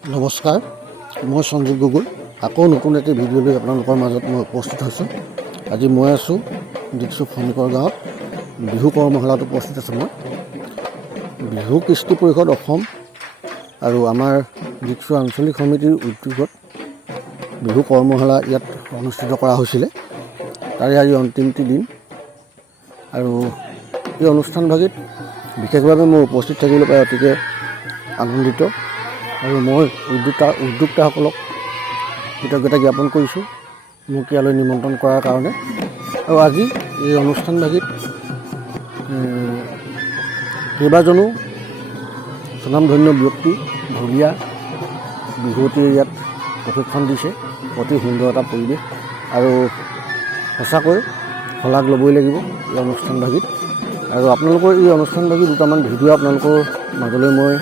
নমস্কাৰ, মই সঞ্জীৱ গগৈ। আকৌ নতুন এটি ভিডিঅ' লৈ আপোনালোকৰ মাজত মই উপস্থিত হৈছোঁ। আজি মই আছোঁ ডিকচু খনিকৰ গাঁৱত। বিহু কৰ্মশালাত উপস্থিত আছোঁ মই। বিহু কৃষ্টি পৰিষদ অসম আৰু আমাৰ ডিকচু আঞ্চলিক সমিতিৰ উদ্যোগত বিহু কৰ্মশালা ইয়াত অনুষ্ঠিত কৰা হৈছিলে। তাৰে আজি অন্তিমটি দিন আৰু এই অনুষ্ঠানভাগিত বিশেষভাৱে মই উপস্থিত থাকিবলৈ পাই অতিকে আনন্দিত আৰু মই উদ্যোক্তাসকলক কৃতজ্ঞতা জ্ঞাপন কৰিছোঁ মোক ইয়ালৈ নিমন্ত্ৰণ কৰাৰ কাৰণে। আৰু আজি এই অনুষ্ঠানভাগিত কেইবাজনো স্বনামধন্য ব্যক্তি ঢুলীয়া বিহুৱতীয়ে ইয়াত প্ৰশিক্ষণ দিছে। অতি সুন্দৰ এটা পৰিৱেশ আৰু সঁচাকৈ শলাগ ল'বই লাগিব এই অনুষ্ঠানভাগিত। আৰু আপোনালোকৰ এই অনুষ্ঠানভাগি দুটামান ভিডিঅ' আপোনালোকৰ মাজলৈ মই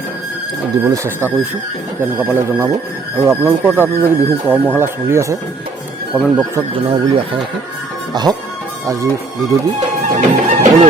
দিবলৈ চেষ্টা কৰিছোঁ, কেনেকুৱা পালে জনাব। আৰু আপোনালোকৰ তাতো যদি বিহু কৰ্মশালা চলি আছে কমেণ্ট বক্সত জনাব বুলি আশা ৰাখোঁ। আহক আজি ভিডিঅ'টি আমি সকলোৱে